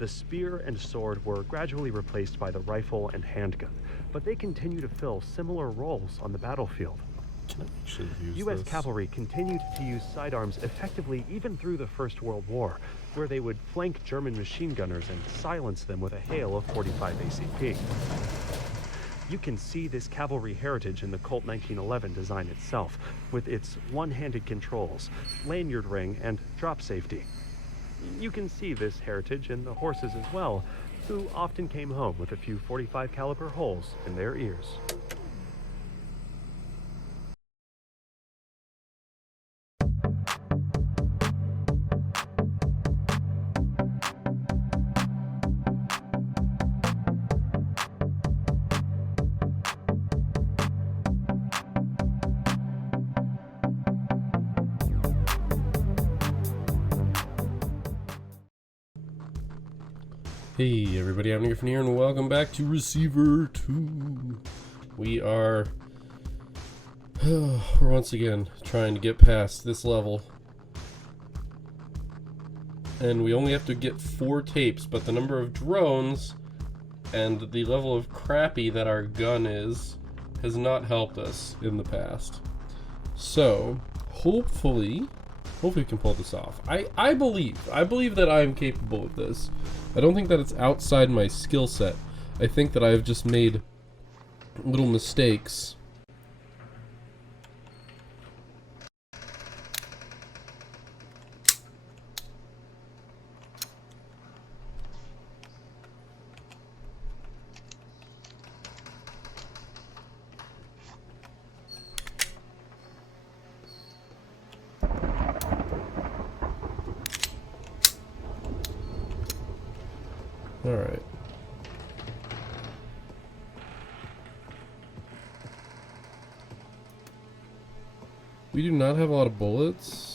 The spear and sword were gradually replaced by the rifle and handgun, but they continue to fill similar roles on the battlefield. U.S. cavalry continued to use sidearms effectively even through the First World War, where they would flank German machine gunners and silence them with a hail of 45 ACP. You can see this cavalry heritage in the Colt 1911 design itself, with its one-handed controls, lanyard ring, and drop safety. You can see this heritage in the horses as well, who often came home with a few 45 caliber holes in their ears. Hey everybody, I'm Griffin here and welcome back to Receiver 2. We are we're once again trying to get past this level. And we only have to get 4 tapes, but the number of drones and the level of crappy that our gun is has not helped us in the past. So, hopefully we can pull this off. I believe that I am capable of this. I don't think that it's outside my skill set. I think that I've just made little mistakes. Alright. We do not have a lot of bullets.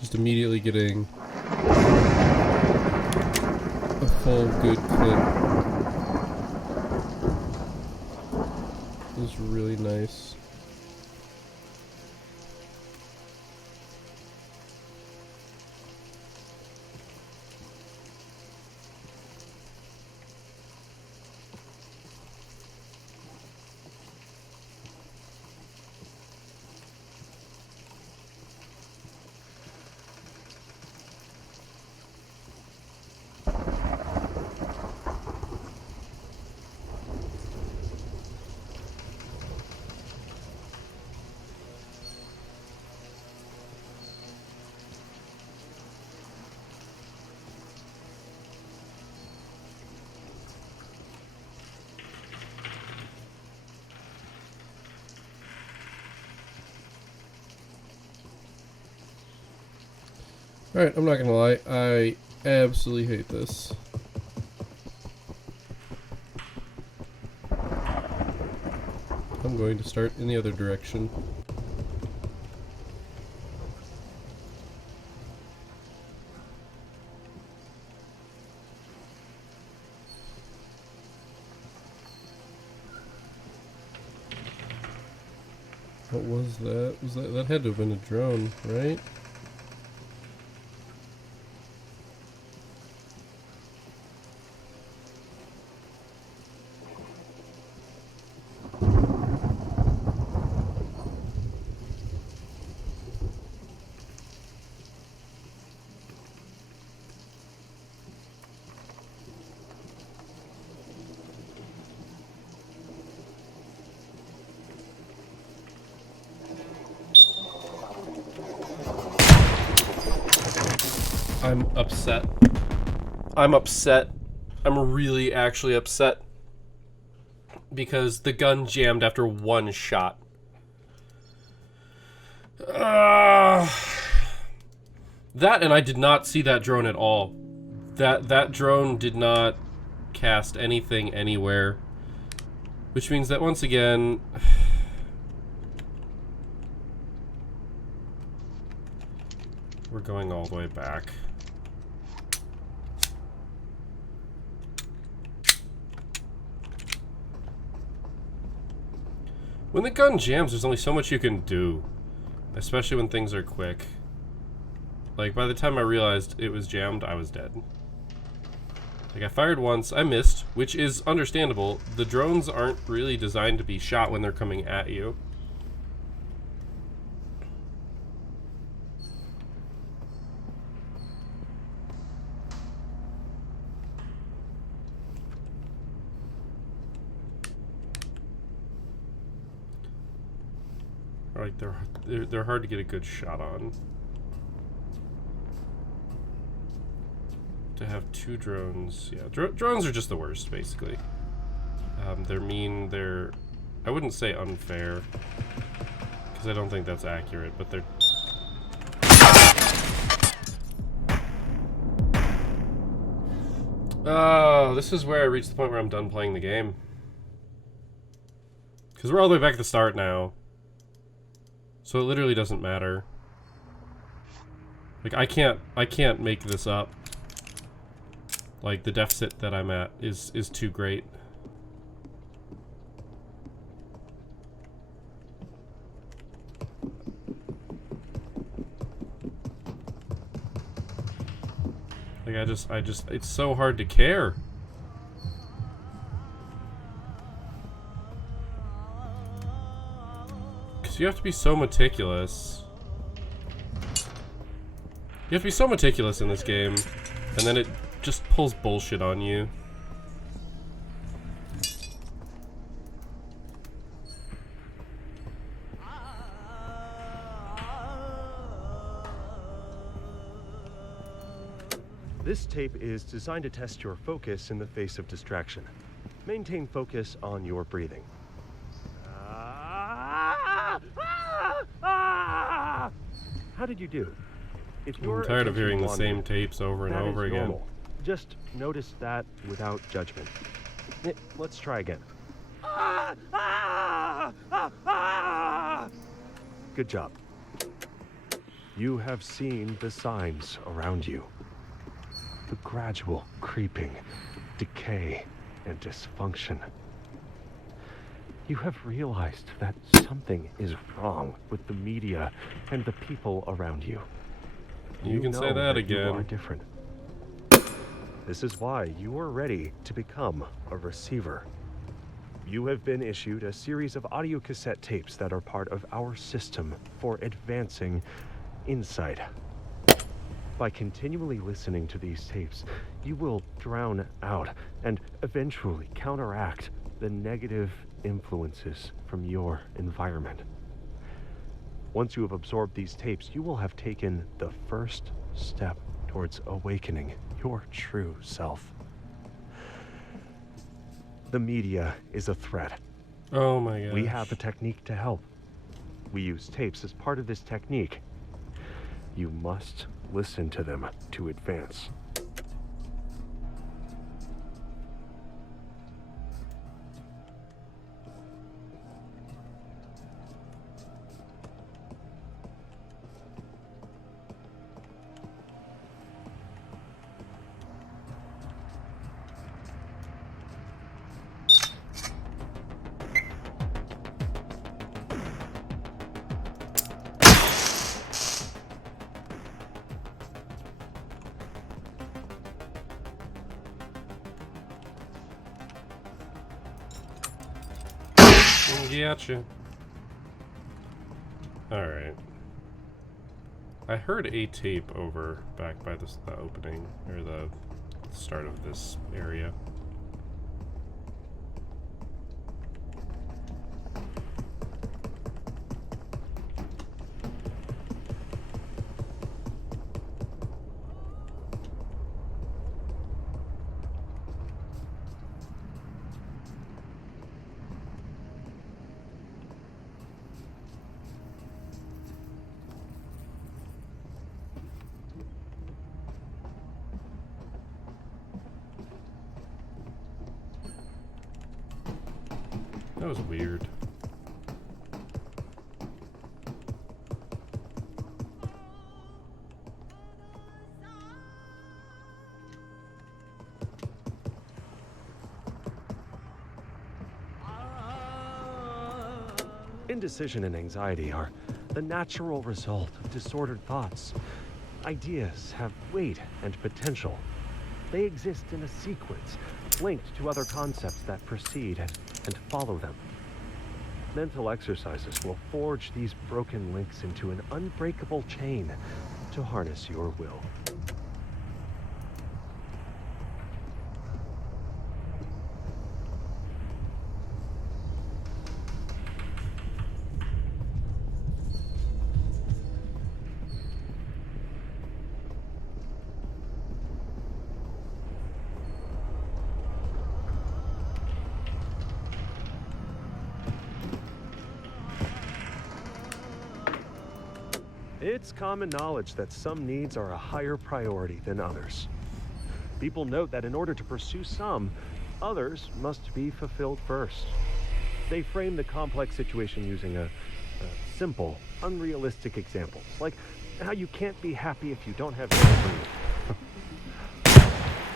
Just immediately getting a full good clip is really nice. Alright, I'm not gonna lie, I absolutely hate this. I'm going to start in the other direction. What was that? That had to have been a drone, right? I'm upset. I'm upset. I'm really actually upset. Because the gun jammed after one shot. That, and I did not see that drone at all. That drone did not cast anything anywhere. Which means that once again... we're going all the way back. When the gun jams, there's only so much you can do. Especially when things are quick. Like, by the time I realized it was jammed, I was dead. Like, I fired once, I missed, which is understandable. The drones aren't really designed to be shot when they're coming at you. Like, they're hard to get a good shot on. To have two drones, yeah, drones are just the worst, basically. They're mean, I wouldn't say unfair, because I don't think that's accurate, but they're... Oh, this is where I reach the point where I'm done playing the game. Because we're all the way back at the start now. So it literally doesn't matter. Like, I can't make this up. Like, the deficit that I'm at is too great. Like, I just, it's so hard to care. Because you have to be so meticulous. You have to be so meticulous in this game, and then it just pulls bullshit on you. This tape is designed to test your focus in the face of distraction. Maintain focus on your breathing. How did you do? If I'm tired of hearing the same tapes over and over again. Normal. Just notice that without judgment. Let's try again. Good job. You have seen the signs around you. The gradual creeping, decay, and dysfunction. You have realized that something is wrong with the media and the people around you. You can say that again. You are different. This is why you are ready to become a receiver. You have been issued a series of audio cassette tapes that are part of our system for advancing insight. By continually listening to these tapes, you will drown out and eventually counteract the negative influences from your environment. Once you have absorbed these tapes, you will have taken the first step towards awakening your true self. The media is a threat. Oh my gosh. We have a technique to help. We use tapes as part of this technique. You must listen to them to advance. Gotcha. Alright. I heard a tape over back by the opening, or the start of this area. That was weird. Indecision and anxiety are the natural result of disordered thoughts. Ideas have weight and potential. They exist in a sequence, linked to other concepts that precede and follow them. Mental exercises will forge these broken links into an unbreakable chain to harness your will. It's common knowledge that some needs are a higher priority than others. People note that in order to pursue some, others must be fulfilled first. They frame the complex situation using a simple, unrealistic examples, like how you can't be happy if you don't have anything.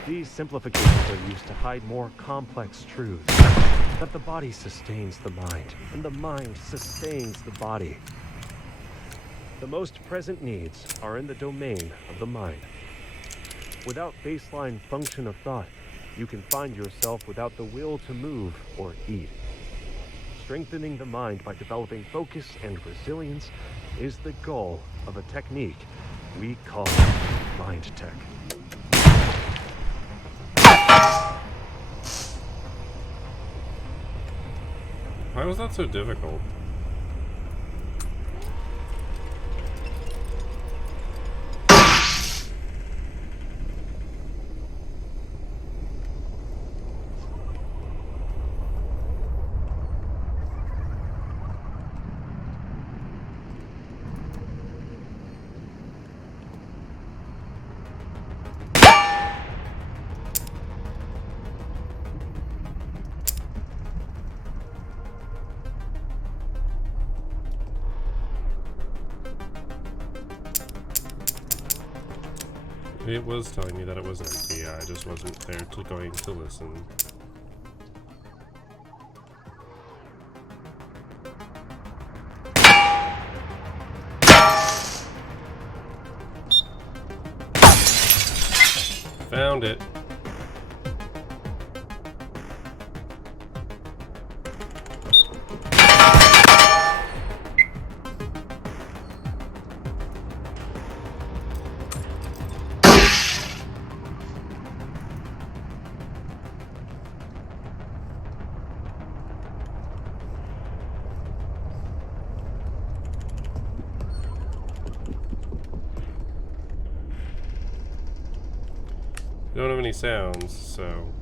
These simplifications are used to hide more complex truths, that the body sustains the mind, and the mind sustains the body. The most present needs are in the domain of the mind. Without baseline function of thought, you can find yourself without the will to move or eat. Strengthening the mind by developing focus and resilience is the goal of a technique we call Mind Tech. Why was that so difficult? It was telling me that it was empty. I just wasn't there going to listen. Found it. Don't have any sounds, so...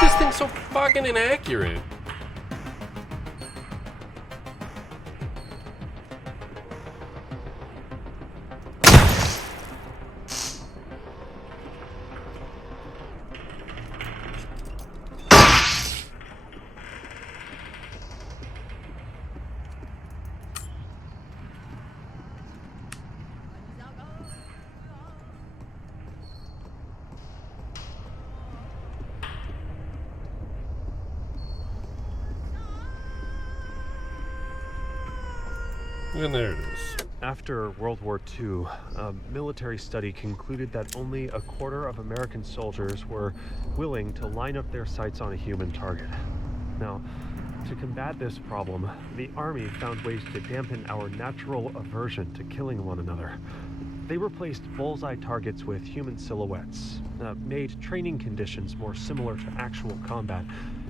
This thing's so fucking inaccurate. And there it is. After World War II, a military study concluded that only a quarter of American soldiers were willing to line up their sights on a human target. Now, to combat this problem, the Army found ways to dampen our natural aversion to killing one another. They replaced bullseye targets with human silhouettes, made training conditions more similar to actual combat,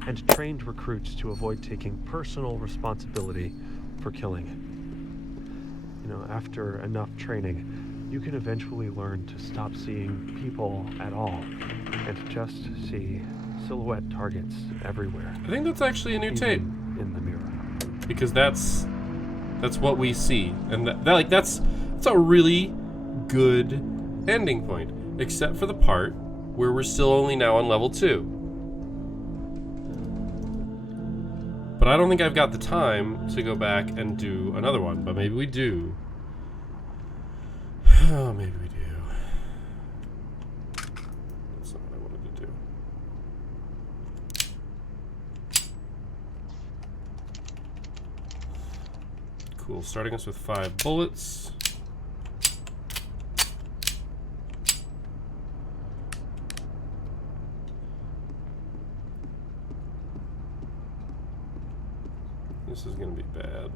and trained recruits to avoid taking personal responsibility for killing. You know, after enough training, you can eventually learn to stop seeing people at all and just see silhouette targets everywhere. I think that's actually a new tape. In the mirror. Because that's what we see. And that's a really good ending point. Except for the part where we're still only now on level 2. But I don't think I've got the time to go back and do another one. But maybe we do. Oh, maybe we do. That's not what I wanted to do. Cool, starting us with 5 bullets. This is gonna be bad.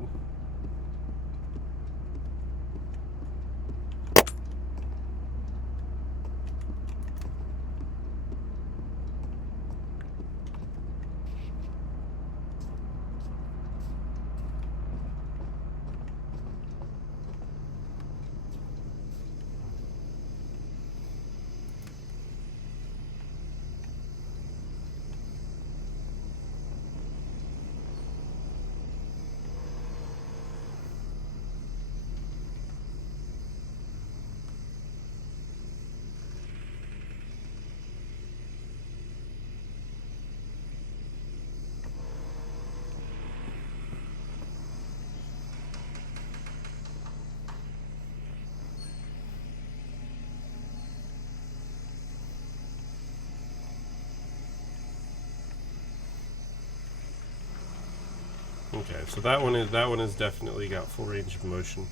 Okay, so that one is definitely got full range of motion.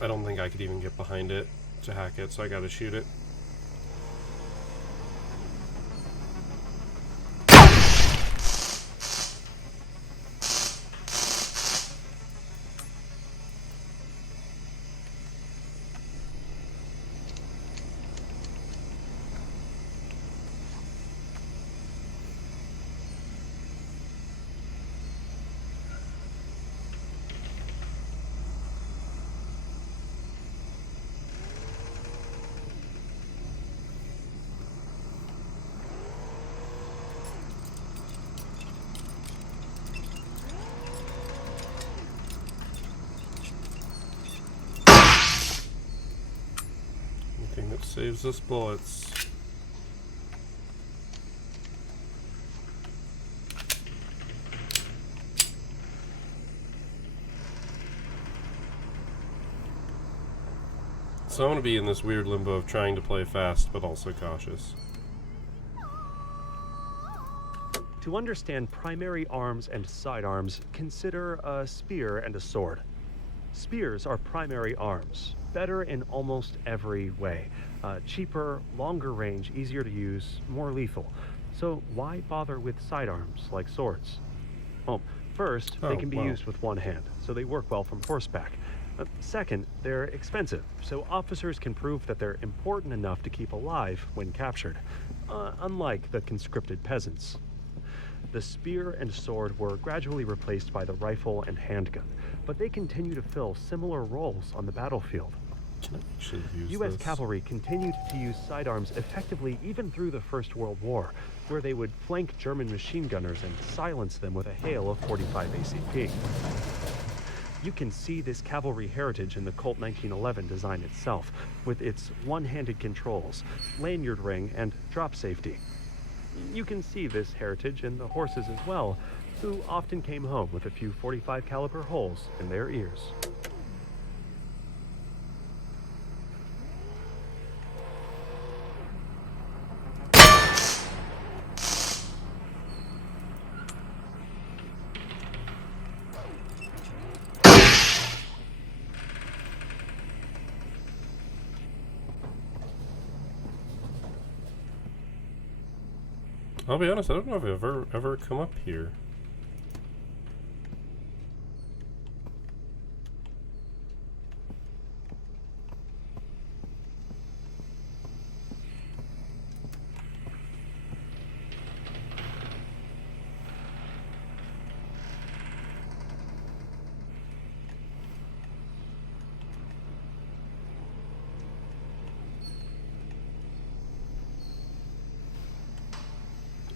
I don't think I could even get behind it to hack it, so I gotta shoot it. Anything that saves us bullets. So I'm going to be in this weird limbo of trying to play fast, but also cautious. To understand primary arms and sidearms, consider a spear and a sword. Spears are primary arms, better in almost every way. Cheaper, longer range, easier to use, more lethal. So why bother with sidearms like swords? Well, first, they can be used with one hand, so they work well from horseback. Second, they're expensive, so officers can prove that they're important enough to keep alive when captured, unlike the conscripted peasants. The spear and sword were gradually replaced by the rifle and handgun, but they continue to fill similar roles on the battlefield. U.S. cavalry continued to use sidearms effectively even through the First World War, where they would flank German machine gunners and silence them with a hail of 45 ACP. You can see this cavalry heritage in the Colt 1911 design itself, with its one-handed controls, lanyard ring, and drop safety. You can see this heritage in the horses as well, who often came home with a few 45 caliber holes in their ears. I'll be honest, I don't know if I've ever come up here.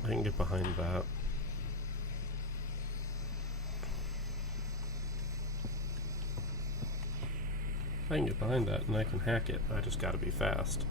I can get behind that. I can get behind that and I can hack it. I just gotta be fast.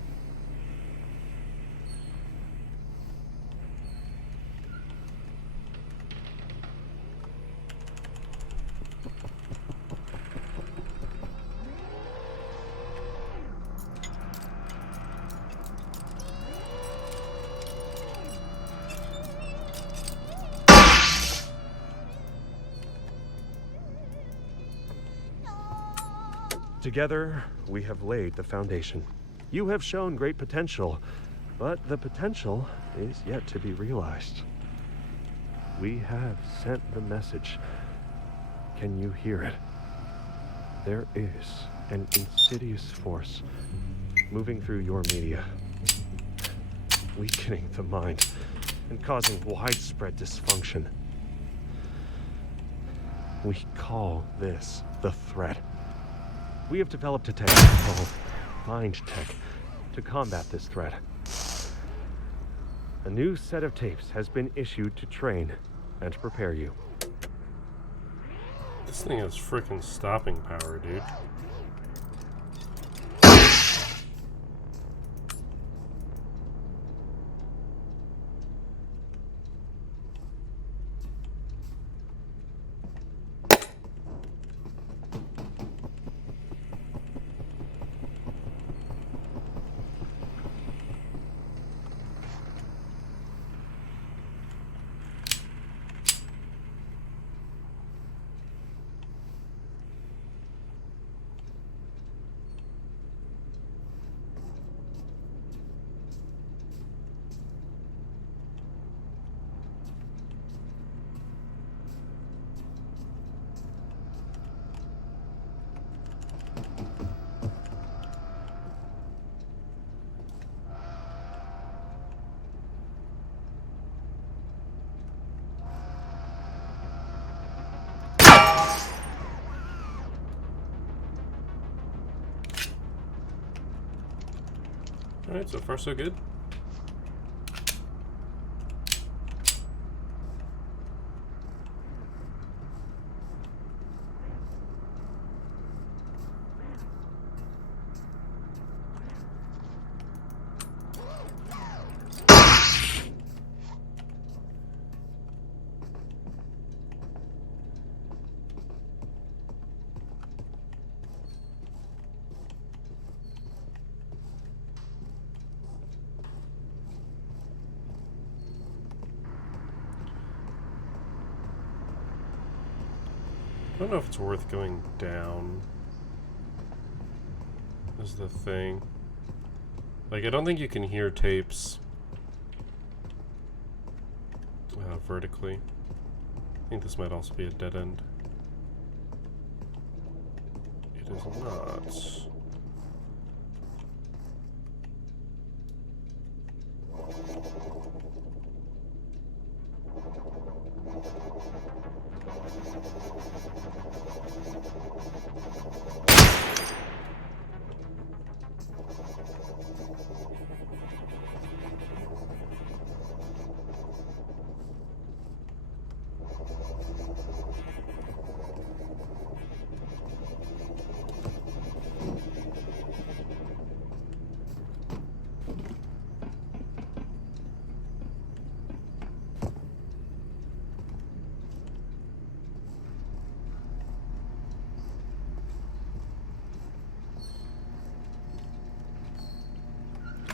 Together, we have laid the foundation. You have shown great potential, but the potential is yet to be realized. We have sent the message. Can you hear it? There is an insidious force moving through your media, weakening the mind and causing widespread dysfunction. We call this the threat. We have developed a technique called Mind Tech to combat this threat. A new set of tapes has been issued to train and prepare you. This thing has freaking stopping power, dude. Alright, so far so good. I don't know if it's worth going down, is the thing. Like, I don't think you can hear tapes vertically. I think this might also be a dead end. It is not.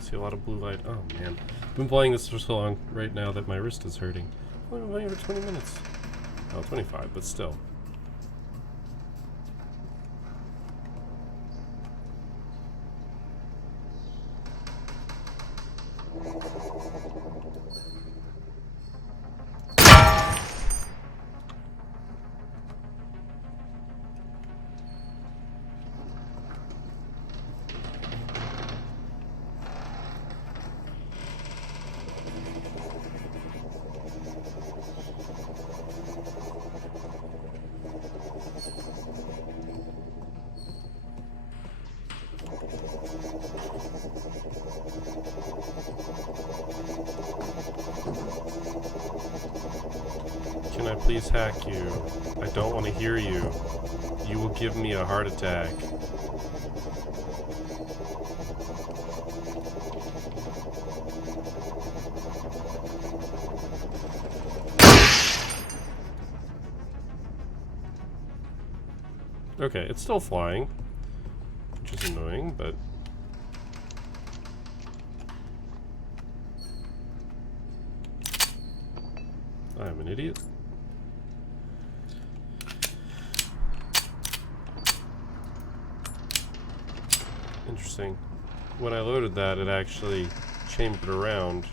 See a lot of blue light. Oh man, I've been playing this for so long right now that my wrist is hurting. I've been playing for 20 minutes. Oh, 25, but still. please hack you. I don't want to hear you. You will give me a heart attack. Okay, it's still flying, which is annoying, but... I'm an idiot. Interesting. When I loaded that, it actually chambered around.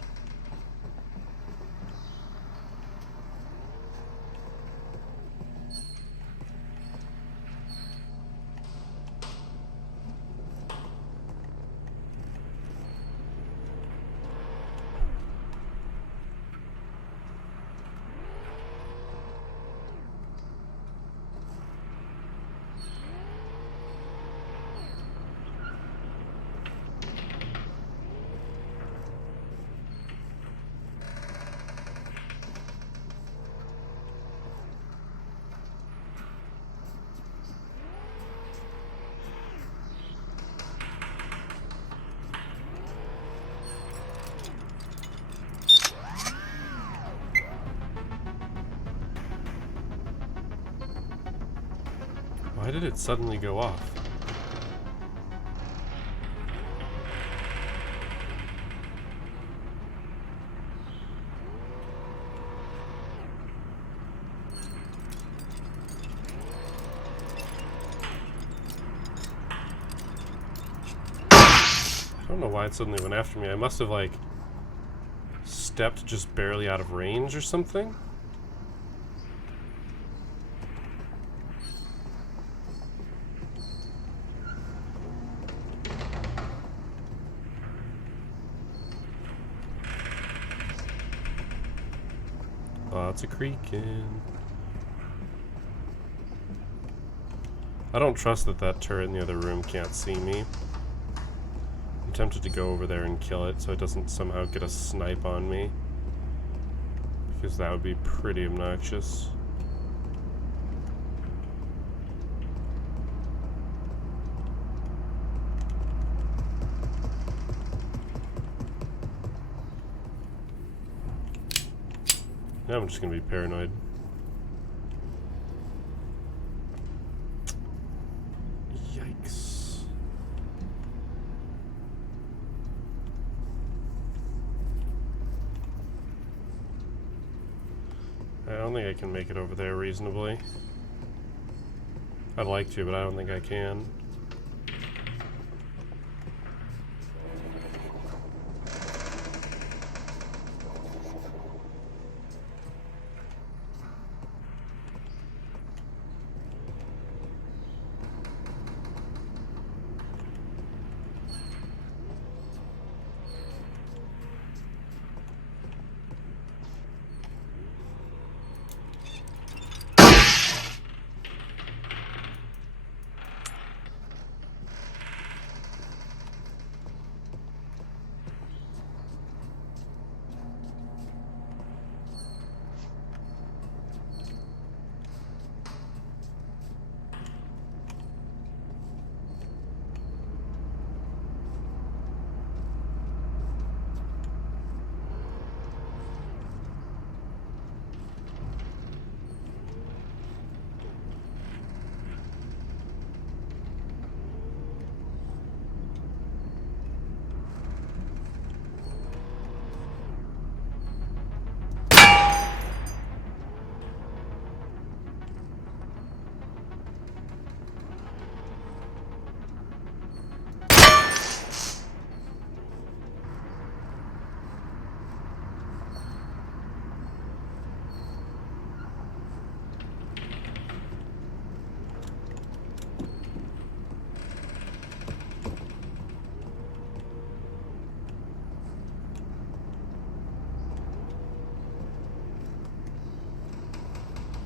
Why did it suddenly go off? I don't know why it suddenly went after me. I must have, like, stepped just barely out of range or something. Lots of creaking. I don't trust that that turret in the other room can't see me. I'm tempted to go over there and kill it so it doesn't somehow get a snipe on me, because that would be pretty obnoxious. Now I'm just gonna be paranoid. Yikes. I don't think I can make it over there reasonably. I'd like to, but I don't think I can.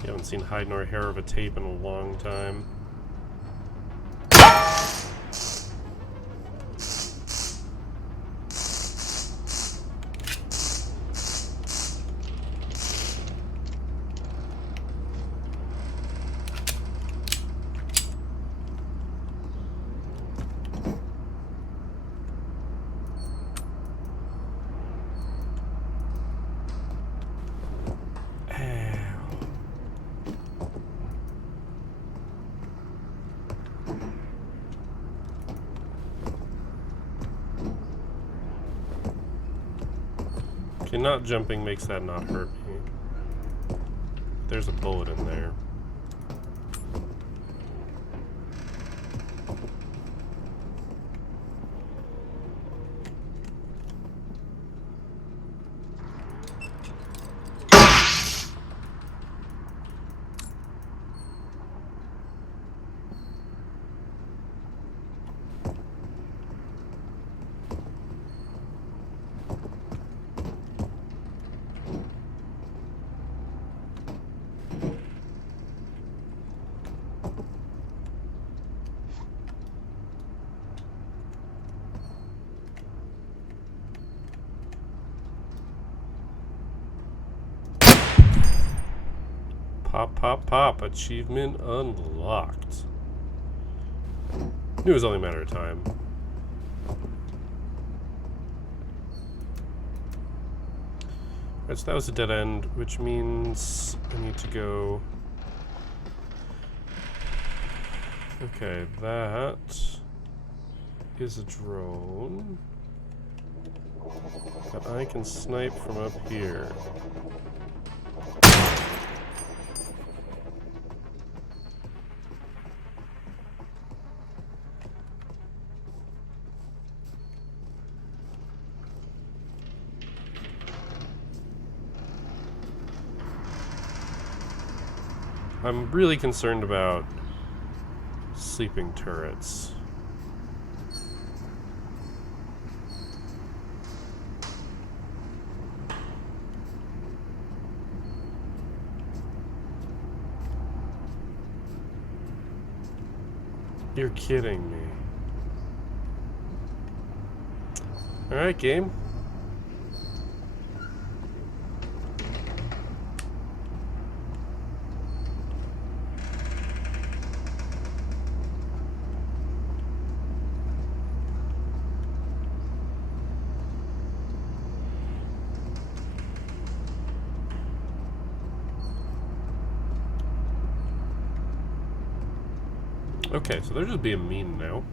You haven't seen hide nor hair of a tape in a long time. Okay, not jumping makes that not hurt me. There's a bullet in there. Pop, pop, pop. Achievement unlocked. Knew it was only a matter of time. Right, so that was a dead end, which means I need to go... Okay, that is a drone that I can snipe from up here. I'm really concerned about sleeping turrets. You're kidding me. Alright, game. Okay, so they're just being mean now.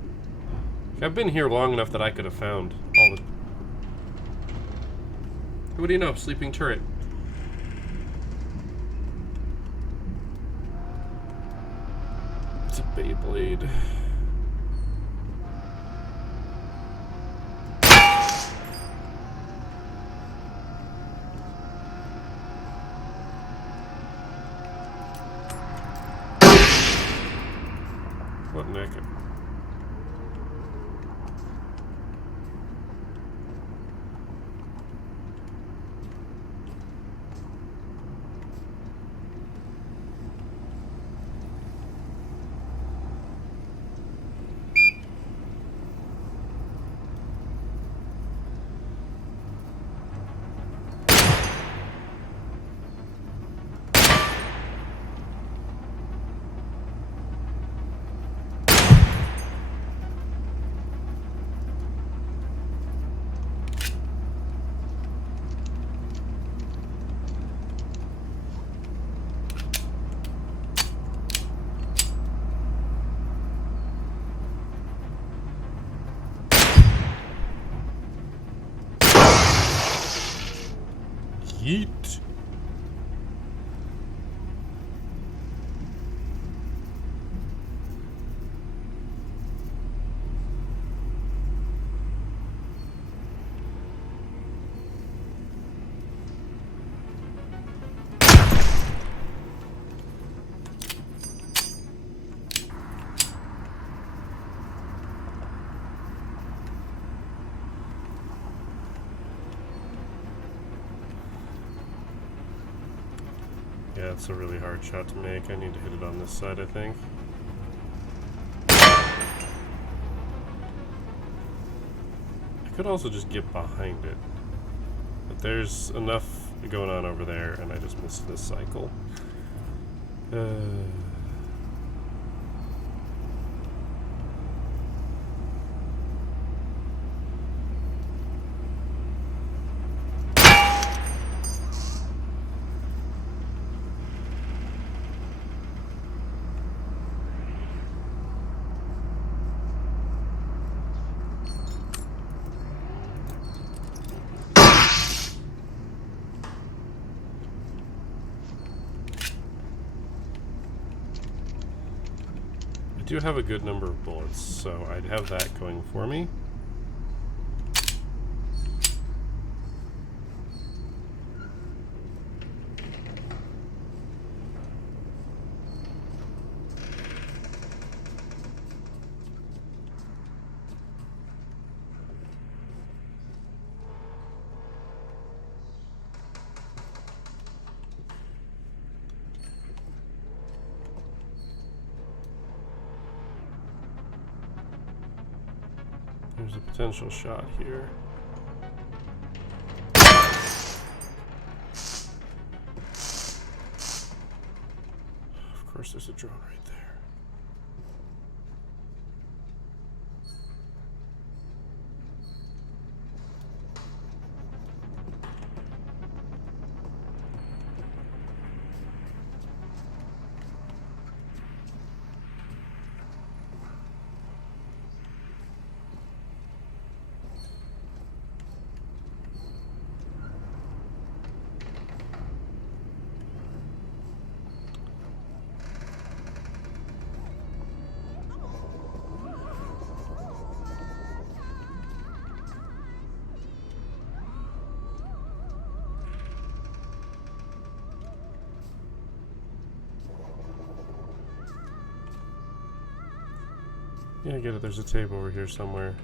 I've been here long enough that I could have found all the... What do you know? Sleeping turret. It's a Beyblade. What naked? Yeet. Yeah, it's a really hard shot to make. I need to hit it on this side, I think. I could also just get behind it. But there's enough going on over there, and I just missed this cycle. do have a good number of bullets, so I'd have that going for me. There's a potential shot here. Of course, there's a drone right there. Yeah, I get it. There's a tape over here somewhere.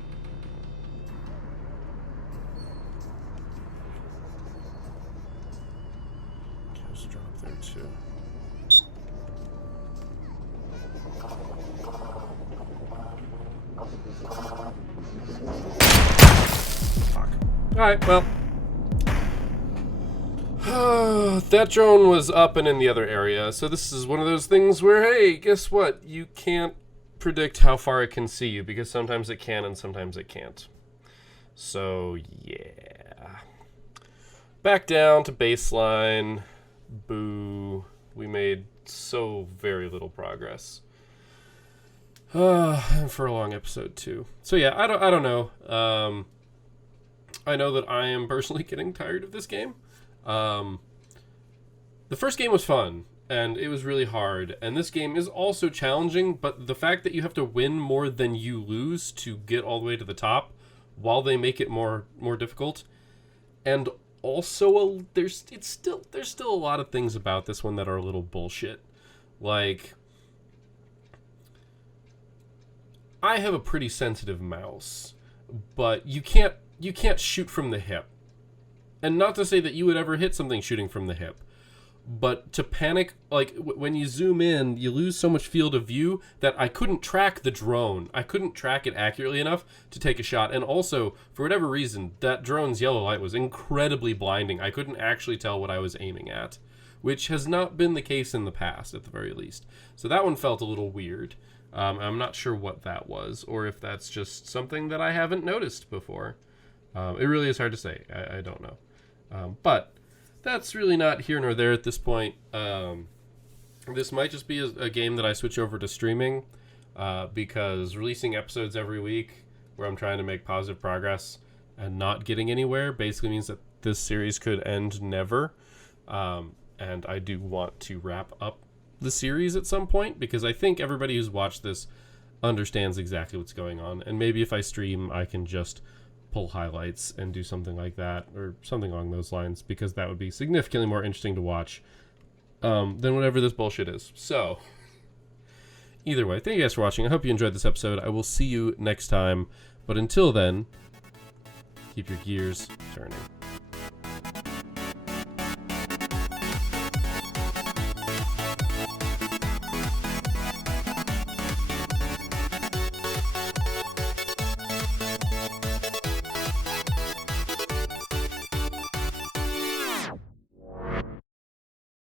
Okay, there's a drone up there too. Fuck. Alright, well. That drone was up and in the other area, so this is one of those things where, hey, guess what? You can't predict how far it can see you, because sometimes it can and sometimes it can't. So, yeah. Back down to baseline. Boo. We made so very little progress. For a long episode, too. So, yeah, I don't know. I know that I am personally getting tired of this game. The first game was fun, and it was really hard, and this game is also challenging, but the fact that you have to win more than you lose to get all the way to the top, while they make it more difficult, and also there's still a lot of things about this one that are a little bullshit. Like, I have a pretty sensitive mouse, but you can't shoot from the hip. And not to say that you would ever hit something shooting from the hip, but to panic, like, when you zoom in, you lose so much field of view that I couldn't track the drone. I couldn't track it accurately enough to take a shot. And also, for whatever reason, that drone's yellow light was incredibly blinding. I couldn't actually tell what I was aiming at, which has not been the case in the past, at the very least. So that one felt a little weird. I'm not sure what that was, or if that's just something that I haven't noticed before. It really is hard to say. I don't know. But that's really not here nor there at this point. This might just be a game that I switch over to streaming, because releasing episodes every week where I'm trying to make positive progress and not getting anywhere basically means that this series could end never. And I do want to wrap up the series at some point, because I think everybody who's watched this understands exactly what's going on. And maybe if I stream, I can just pull highlights and do something like that, or something along those lines, because that would be significantly more interesting to watch than whatever this bullshit is. So, either way, thank you guys for watching. I hope you enjoyed this episode. I will see you next time, but until then, keep your gears turning.